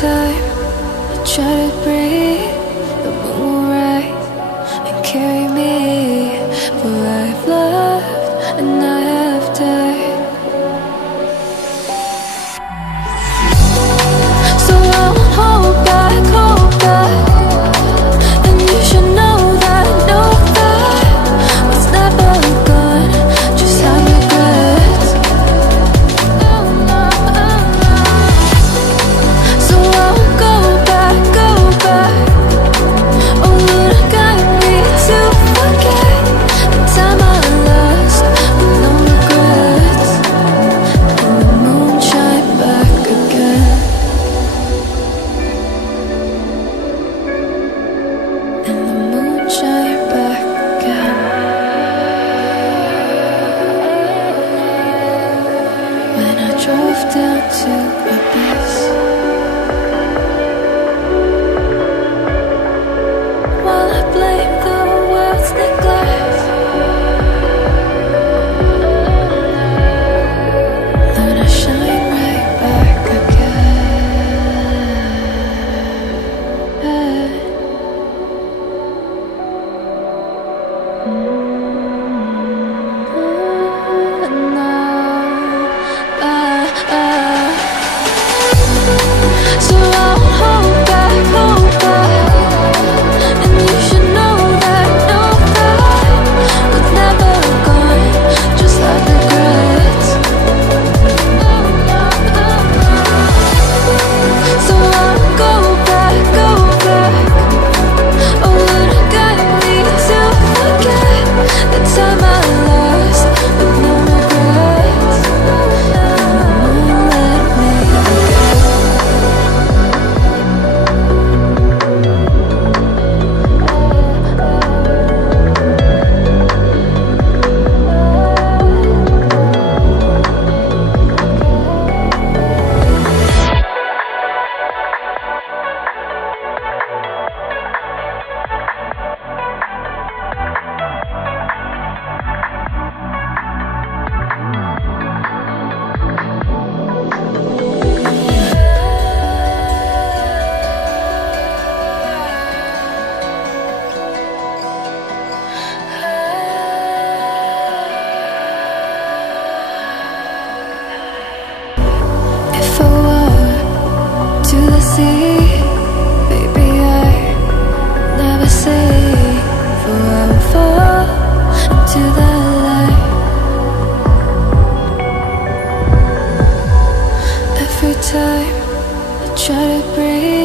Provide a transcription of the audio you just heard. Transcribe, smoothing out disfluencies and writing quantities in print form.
time I try to breathe, the moon will rise and carry me. For I've loved and I have died. So I won't hold back, hold back. And you should know that no thought was never gone, just have regrets. So I won't go back, go back. Oh Lord, guide me to forget the time I lost with no regrets. And the moon shine back again. And the moon shine back again. When I drove down to abyss, while I blame the world's neglect, then I shine right back again. So I won't hold back, hold back. And you should know that no thought was never gone, just like regrets. So I won't go back, go back. Oh Lord, guide me to forget the time I lost with no regrets. And the moon let me If I walk to the sea, baby, I never say, for I will fall into the light. Every time I try to breathe,